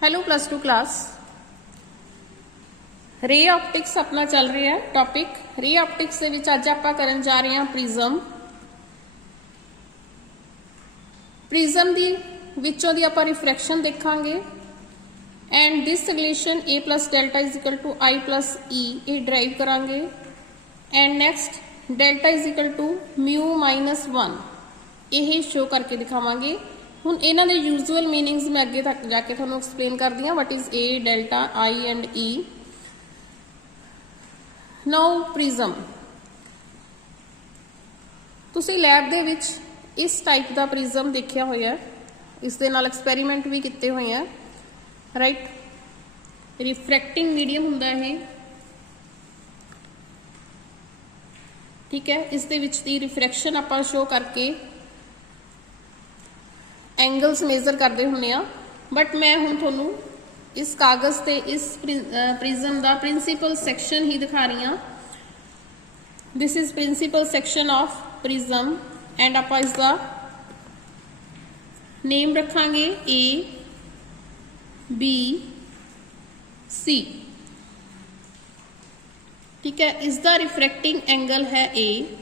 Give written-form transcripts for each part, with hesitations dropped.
Hello plus two class ray optics अपना चल रहा है टॉपिक रे ऑप्टिक्स के विच अज आपां करन जा रहे हैं प्रिज्म दी विचों दी आपां रिफ्रैक्शन देखांगे and this relation A plus delta is equal to I plus E ये ड्राइव करांगे and next delta is equal to mu minus 1 यही शो करके दिखावांगे। हुण इन्हां दे यूजुअल मीनिंग्स मैं अगे तक जाके तुहानूं एक्सप्लेन कर दी what is A delta I and E. Now prism तुसीं लैब दे विच इस टाइप का प्रिज्म देखिया होया इस दे नाल एक्सपैरीमेंट भी किए हुए हैं राइट। रिफ्रैक्टिंग मीडियम हुंदा है ठीक है। इस दे विच दी रिफ्रैक्शन आपां शो करके एंगल्स मेजर करते होंगे बट मैं हुण तुहानूं इस कागज़ ते इस प्रिज्म का प्रिंसीपल सैक्शन ही दिखा रही हाँ। This is principal section of prism and आप इसका नेम रखांगे ए बी सी ठीक है। इसका रिफ्रैक्टिंग एंगल है ए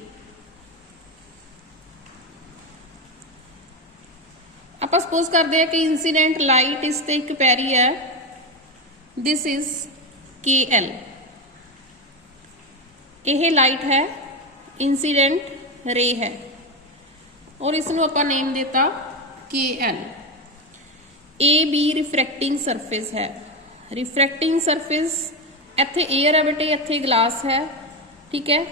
आप सपोज करते हैं कि इंसीडेंट लाइट इस ते एक पै रही है दिस इज के एल यह लाइट है इंसीडेंट रे है और इसनों आप नेम देता K L. A B refracting surface है रिफ्रैक्टिंग सरफेस इत्थे एयर है बेटे इत्थे ग्लास है ठीक है।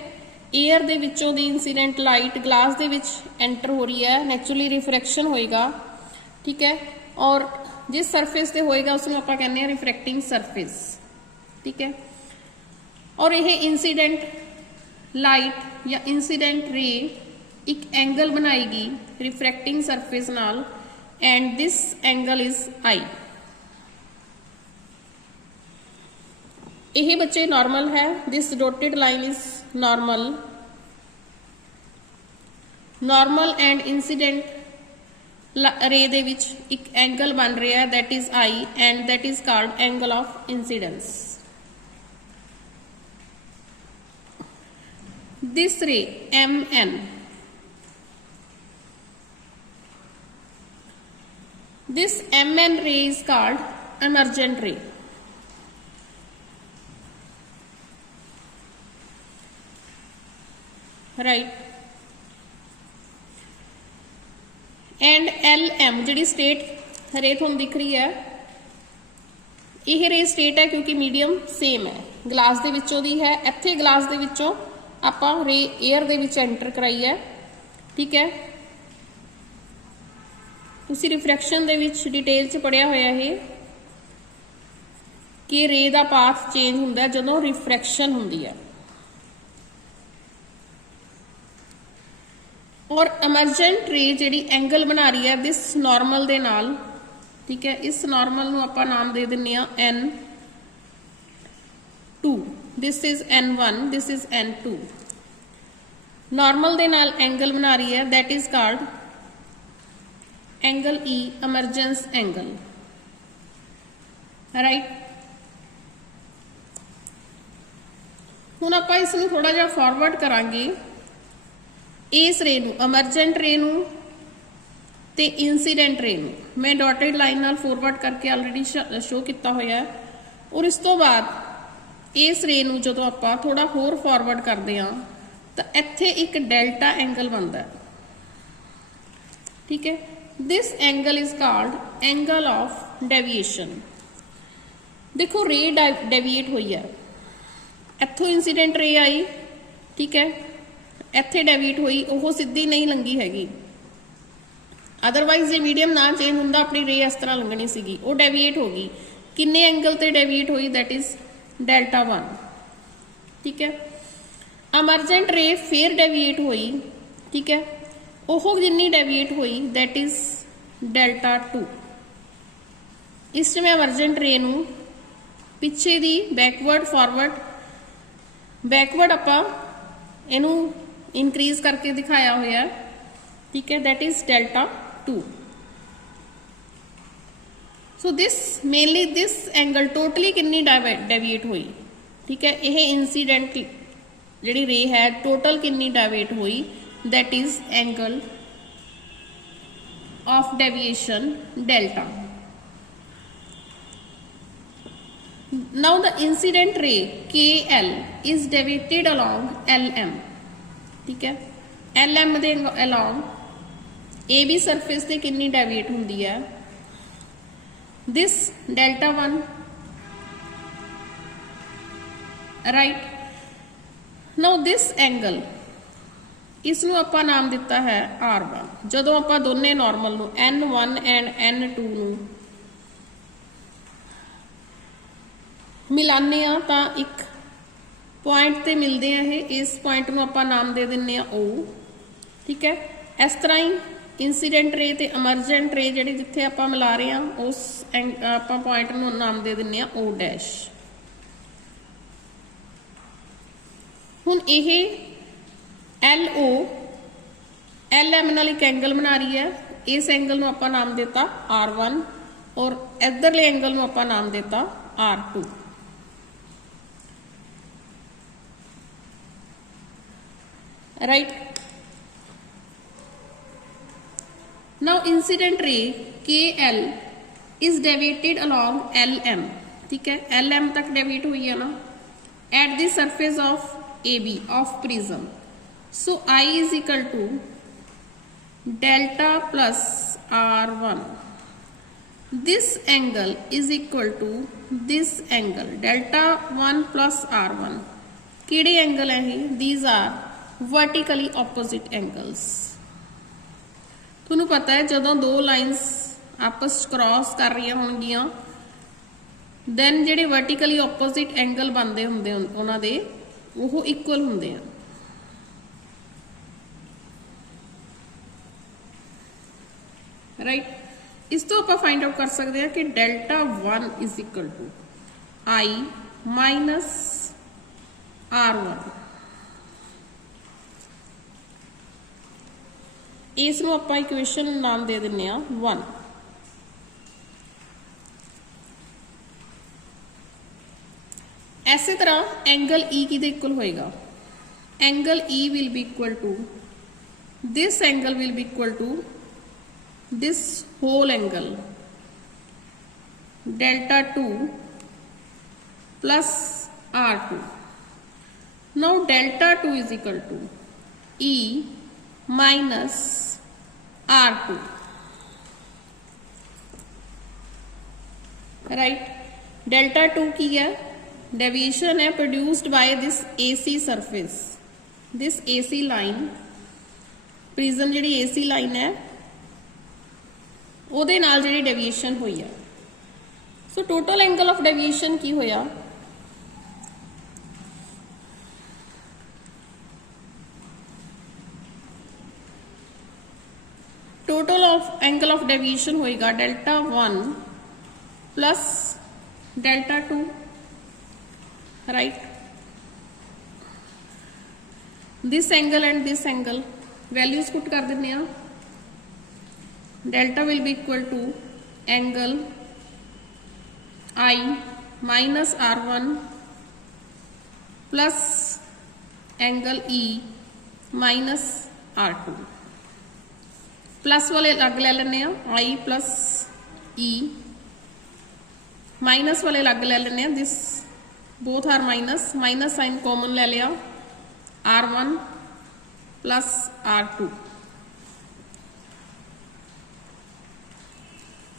एयर दे विचों दी इंसीडेंट लाइट ग्लास दे विच एंटर हो रही है नैचुरली रिफ्रैक्शन होएगा ठीक है। और जिस सरफेस से होएगा उसमें आप कहते हैं रिफ्रैक्टिंग सरफेस ठीक है। और यह इंसीडेंट लाइट या इंसीडेंट रे एक एंगल बनाएगी रिफ्रैक्टिंग सरफेस नाल and this angle is I. यह बच्चे नॉर्मल है this dotted line is normal normal and incident ray दे विच एक एंगल बन रहा है that is I and that is called angle of incidence. This ray M N this M N ray is called emergent ray right. And L M G state ray थोन दिख रही है यह रे स्टेट है क्योंकि मीडियम सेम है glass दे विचों दी है इत्थे ग्लास दे विचों आपां रे एयर दे विच एंटर कराई है ठीक है। तुसीं रिफ्रैक्शन दे विच डिटेल च पढ़िया होया है कि रे दा पाथ चेंज हुंदा है जदों रिफ्रैक्शन हुंदी है और एमरजेंट रे जी एंगल बना रही है दिस नॉर्मल दे नाल ठीक है। इस नॉर्मल नूं आपां नाम दे दिंदे आ N2 this is N1 this is N2 normal दे नाल एंगल बना रही है that is called angle E emergence angle right. हुण आपां इसनूं थोड़ा जिहा फॉरवर्ड करांगे इस रे नूं एमरजेंट रे नूं ते इंसीडेंट रे नूं मैं डॉटेड लाइन नाल फॉरवर्ड करके ऑलरेडी शो किया होया है और इस तो बाद इस रे नूं जदों आपां थोड़ा होर फॉरवर्ड करते हैं तो इत्थे एक डेल्टा एंगल बनता है ठीक है। This angle is called angle of deviation. देखो रे डेविएट हुई है इत्थों इंसीडेंट रे आई ठीक है इत्थे डेविएट हुई वो सीधी नहीं लंघी हैगी अदरवाइज जे मीडियम ना चेंज हुंदा अपनी रे इस तरह लंघनी सीगी वो डेविएट हो गई किन्ने एंगल ते डेविएट हुई दैट इज डेल्टा 1 ठीक है। एमरजेंट रे फिर डेविएट हुई ठीक है वो जिन्नी डेविएट हुई दैट इज डेल्टा 2। इस में एमरजेंट रे नूं पिछे दी बैकवर्ड फॉरवर्ड बैकवर्ड आपां इनू इंक्रीज करके दिखाया हुआ है ठीक है that is delta 2। So this mainly this angle totally कितनी डेविएट हुई, ठीक है, यह इंसीडेंट जी रे है टोटल कितनी डेविएट हुई, that is angle of deviation delta. Now the incident ray KL is deviated along LM, ठीक है, LM दे अलोंग AB सरफेस से कितनी डेविएट होंदी है, this delta 1, right. Now this angle इसनू आपां नाम दिता है R1। जदों आपां दोने नॉर्मल नू N1 एंड N2 नू मिलाने आ तां एक पॉइंट ते मिलते हैं ये, इस पॉइंट नू आपां नाम दे दिन्ने आ O, ठीक है। इस तरह ही इंसीडेंट रे ते एमरजेंट रे जिहड़ी जिथे आपां मिला रहे हैं उस आपां पॉइंट नू नाम दे दिन्ने आ O डैश। हुण ये LO LM नाल एक एंगल बना रही है, इस एंगल नू आपां नाम देता R1 और इधरले एंगल नू आपां नाम देता R2, right. Now incident ray KL is deviated along LM, ठीक है, LM तक डेविएट हुई है ना, at the surface of AB of prism. So I is equal to delta plus R1, this angle is equal to this angle delta 1 plus R1। किहड़े angle है ये, these are vertically opposite angles. तुहानूं पता है जदों दो lines आपस cross कर रही होणगियां दैन जिहड़े वर्टिकली ऑपोजिट एंगल बनते हुंदे उन्हां दे वो इक्वल हुंदे आ, राइट। इस तो आप फाइंड आउट कर सकते हैं कि delta 1 is equal to I minus R1। इसनूं आपां इक्वेशन नाम दे दिन्ने आ 1। इस तरह एंगल E किहदे इक्वल होएगा, angle E will be equal to this angle will be equal to this whole angle delta 2 plus R2। Now delta 2 is equal to E minus R2, right. Delta 2 की है deviation है produced by this AC surface, this AC line, prism जिहड़ी AC line है ਉਹਦੇ ਨਾਲ ਜਿਹੜੀ deviation हुई है। So total angle of deviation की होया, total of angle of deviation होएगा delta 1 plus delta 2, right. This angle and this angle values put कर देने आ, delta will be equal to angle I minus R1 plus angle E minus R2। Plus वाले अलग ले लेने I plus E, minus वाले अलग ले लेने this both are minus, minus sign common ले लिया R1 प्लस R2।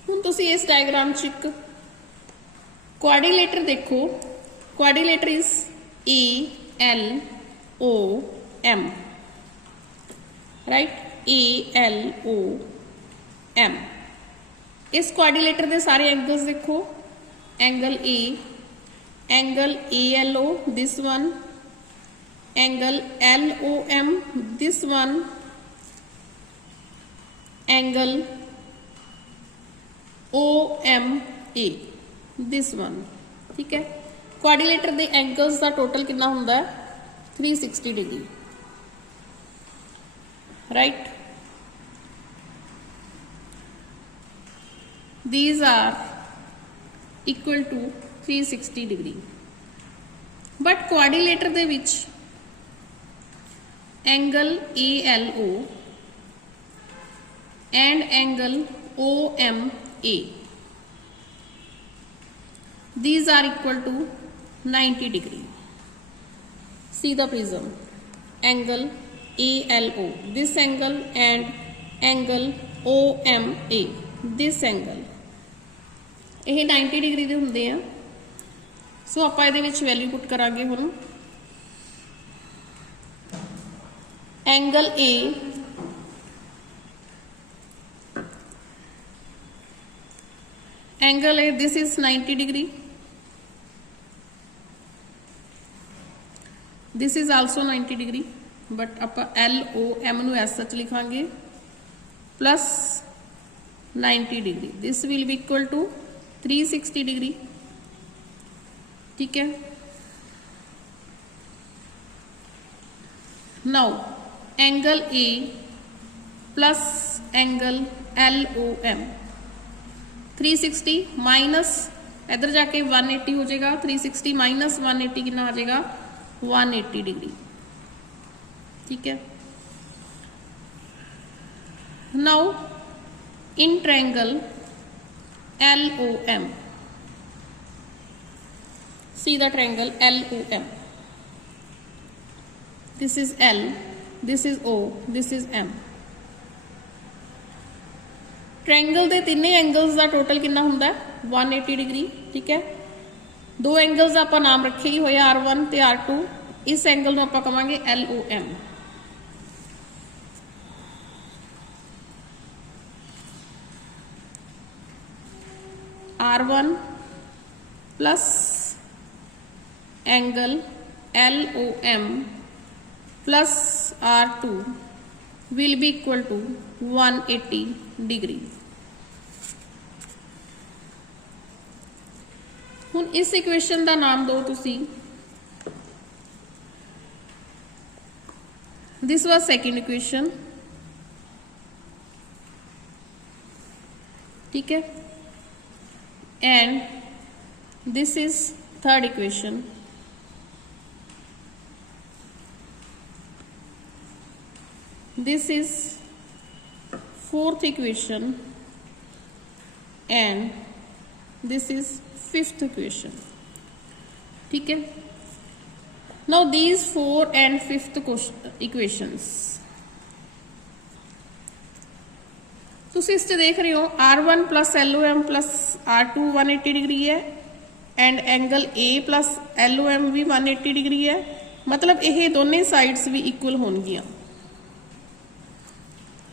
हुण तुसीं इस डायग्राम च एक क्वाड्रिलेटर देखो, quadrilateral is ALOM, right, ALOM। इस क्वाड्रिलेटर के सारे एंगल्स देखो, angle A, angle ALO this one, angle LOM this one, angle OMA this one, ठीक है। क्वाड्रिलेटर के एंगल्स का टोटल कितना हुंदा है 360 degree, right. These are equal to 360 degree. But quadrilateral दे विच angle ALO and angle OMA these are equal to 90 degree. See the prism, angle ALO, this angle, and angle OMA, this angle, ਇਹ 90 degree ਦੇ ਹੁੰਦੇ ਆ। सो ਆਪਾਂ ਇਹਦੇ ਵਿੱਚ value ਪੁੱਟ ਕਰਾਂਗੇ ਹੁਣ। Angle A angle A, this is 90 degree, this is also 90 degree, but आप LOM ਨੂੰ as such लिखांगे plus 90 degree, this will be equal to 360 degree। ठीक है, now angle A plus angle LOM 360 minus इधर जाके 180 हो जाएगा, 360 माइनस 180 कितना आ जाएगा 180 डिग्री। ठीक है, now in triangle LOM, see the triangle LOM, this is L, this is O, this is M। Triangle दे तीने एंगल्स का टोटल कितना हुंदा है 180 डिग्री। ठीक है, दो एंगल्स का आपां नाम रखे ही होया R1 ते R2, इस एंगल नूं आपां कहांगे LOM। R1 plus angle LOM plus R2 will be equal to 180 degree. हुण इस इक्वेशन का नाम दो तुसी, दिस वाज सेकंड इक्वेशन। ठीक है, and this is third equation. This is fourth equation and this is fifth equation। ठीक है, now these four and fifth equations तुसी इस देख रहे हो R1 plus LOM plus R2 180 degree है, and angle A plus LOM भी 180 degree है, मतलब ये दोनों साइड्स भी इक्वल होणगियां।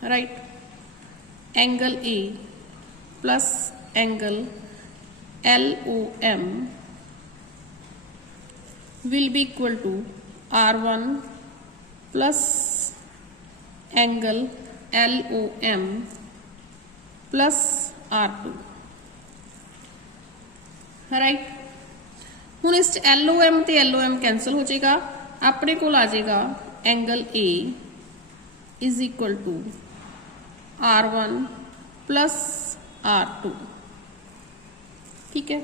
Right, angle A plus angle LOM will be equal to R1 plus angle LOM plus R2। Right, हुण इस LOM ते LOM कैंसल हो जाएगा, अपने कोल आ जाएगा angle A is equal to R1 plus R2। ठीक है,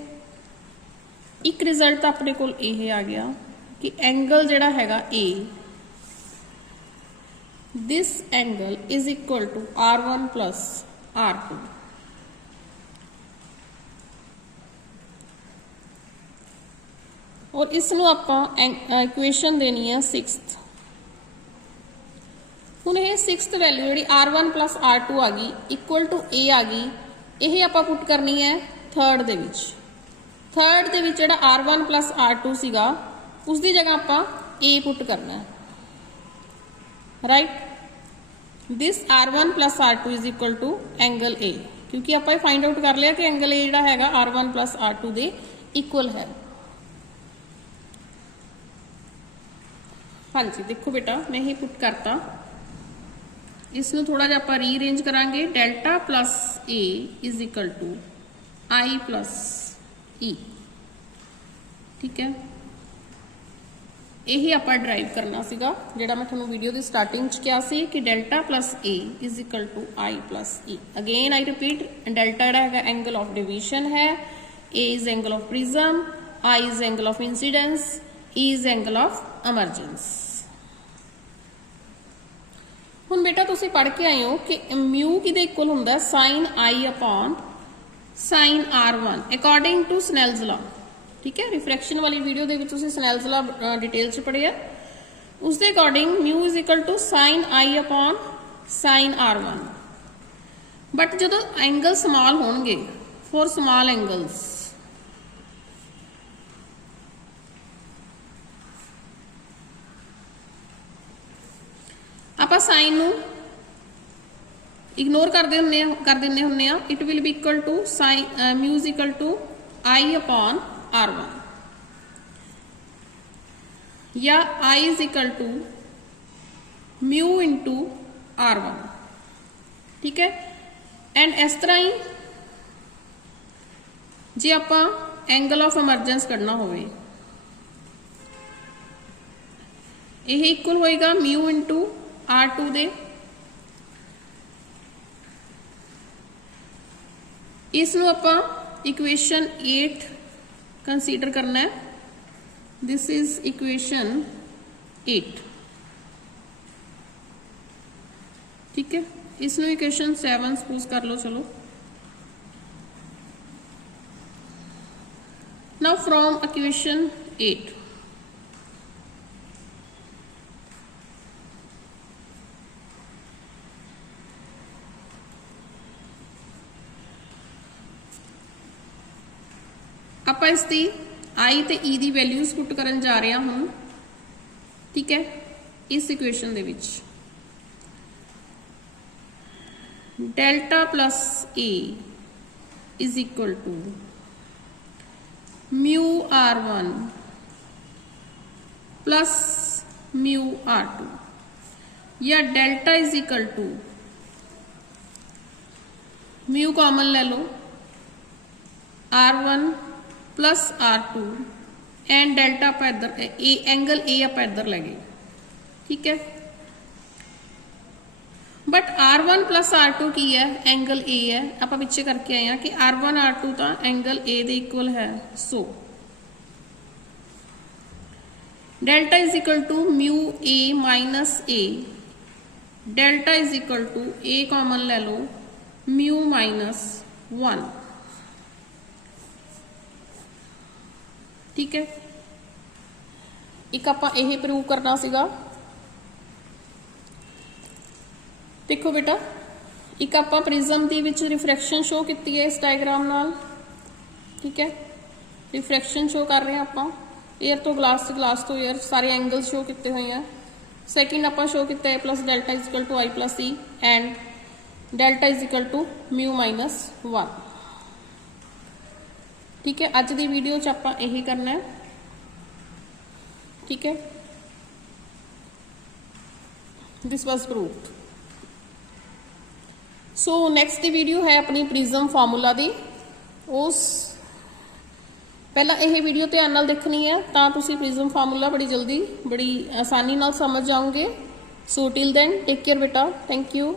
एक रिजल्ट अपने कोल यह आ गया कि एंगल जिहड़ा हैगा A, this angle is equal to R1 plus R2। और इसनूं आपां इक्वेशन देनी है सिक्स्थ। हुण ये सिक्स्थ वैल्यू जिहड़ी R1 प्लस R2 आ गई इक्वल टू A आ गई, यह आपां पुट करनी है थर्ड दे विच। थर्ड दे विच जिहड़ा R1 प्लस R2 सीगा उसकी जगह आपां A पुट करना है। Right, this R1 plus R2 is equal to angle A, क्योंकि आपां फाइंड आउट कर लिया कि एंगल A जिहड़ा हैगा R1 प्लस R2 दे इक्वल है। हाँ जी, देखो बेटा मैं ही पुट करता, इसनूं थोड़ा जिहा आपां रीअरेंज करांगे। Delta plus A is equal to I plus E। ठीक है, यही आपां ड्राइव करना सीगा, जिहड़ा मैं तुहानूं वीडियो की स्टार्टिंग च कहा सी कि delta plus A is equal to I plus E। Again I repeat, delta जिहड़ा हैगा एंगल ऑफ डिवीजन है, A is angle of prism, I is angle of incidence, E is angle of emergence. ਹੁਣ बेटा तुसी पढ़ के आए हो कि म्यू किदे इक्वल हुंदा sin I upon sin R1 according to Snell's law. ठीक है, रिफ्रैक्शन वाली वीडियो दे विच तुसी स्नैल्स लॉ डिटेल च पढ़िया, उसके according mu is equal to sin I upon sin R1। But जो एंगल स्मॉल होणगे फॉर स्मॉल एंगल्स आप साइन नू इग्नोर कर दिंदे हुंदे आ, it will be equal to sine mu is equal to I upon R1 या I is equal to mu into R1। ठीक है, एंड इस तरह ही जे आपां एंगल ऑफ एमरजेंस कढ़ना होवे यह इक्वल होएगा म्यू इंटू R2 दे। इसनूं आपां इक्वेशन 8 कंसीडर करना है, दिस इज इक्वेशन 8। ठीक है, इसनूं इक्वेशन 7 सपोज कर लो। चलो नाउ फ्रॉम इक्वेशन 8 आप इसकी आई ते ई दी वैल्यूज पुट करन जा रहे हैं। ठीक है, इस इक्वेशन दे विच delta plus A is equal to mu R1 plus mu R2 या delta is equal to mu common ले लो R1 plus R2 and delta आप इधर ए एंगल ए आप इधर ले गए। ठीक है, बट R1 प्लस R2 की है एंगल ए है, आप पिछे करके आए हैं कि R1 R2 तो एंगल ए दे इक्वल है। So delta is equal to mu A minus A, delta is equal to A common ले लो म्यू माइनस 1। ठीक है, एक आपां यही प्रूव करना सीगा। देखो बेटा, एक आपां प्रिज्म दे विच रिफ्रैक्शन शो की है इस डायग्राम नाल। ठीक है, रिफ्रैक्शन शो कर रहे हैं आपां एयर तो ग्लास तो एयर, सारे एंगल शो किए हुए हैं। सैकेंड आपां शो किया A plus delta is equal to I plus E and delta is equal to mu minus 1। ठीक है, अज की वीडियो च आपां यही करना है। ठीक है, this was proved. So next video है अपनी प्रिज्म फार्मूला दी, उस पहला यह वीडियो ध्यान नाल देखनी है तो तुसीं प्रिज्म फार्मूला बड़ी जल्दी बड़ी आसानी नाल समझ जाओगे। So till then take care बेटा, थैंक यू।